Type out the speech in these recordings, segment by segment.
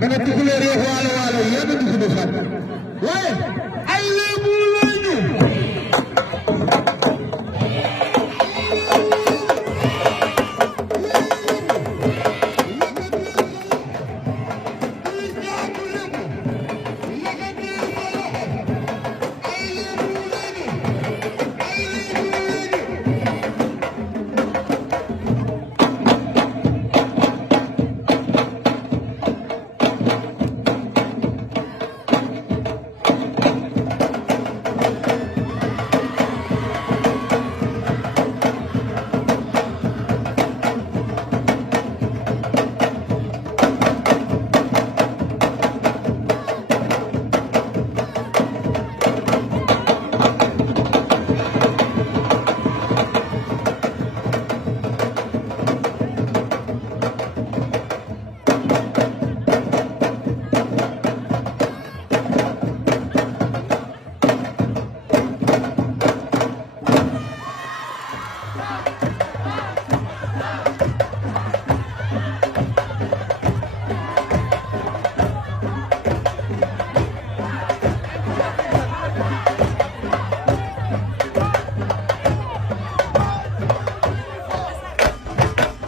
mana tukulóor yi waalo waalo yéen a dugg du xam waaye ay léebu lañu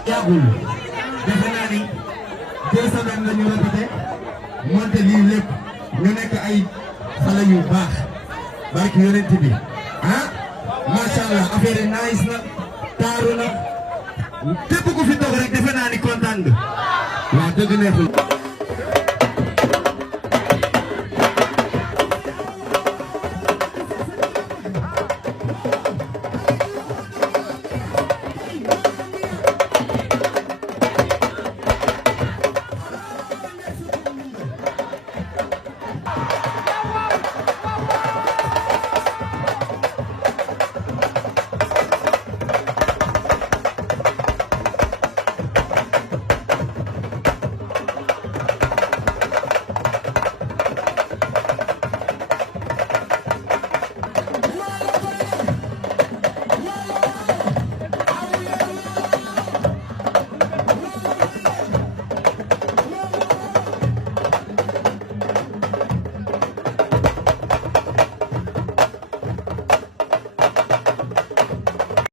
yàggul defe naa ni 2 semaines la ñu répété monté lii lépp ñu nekk ay xale yu baax barki yonent bi ah macha allah affaire yi nice na taaru na képp ku fi toog rek defe naa ni kontaan nga waaw dëgg neexul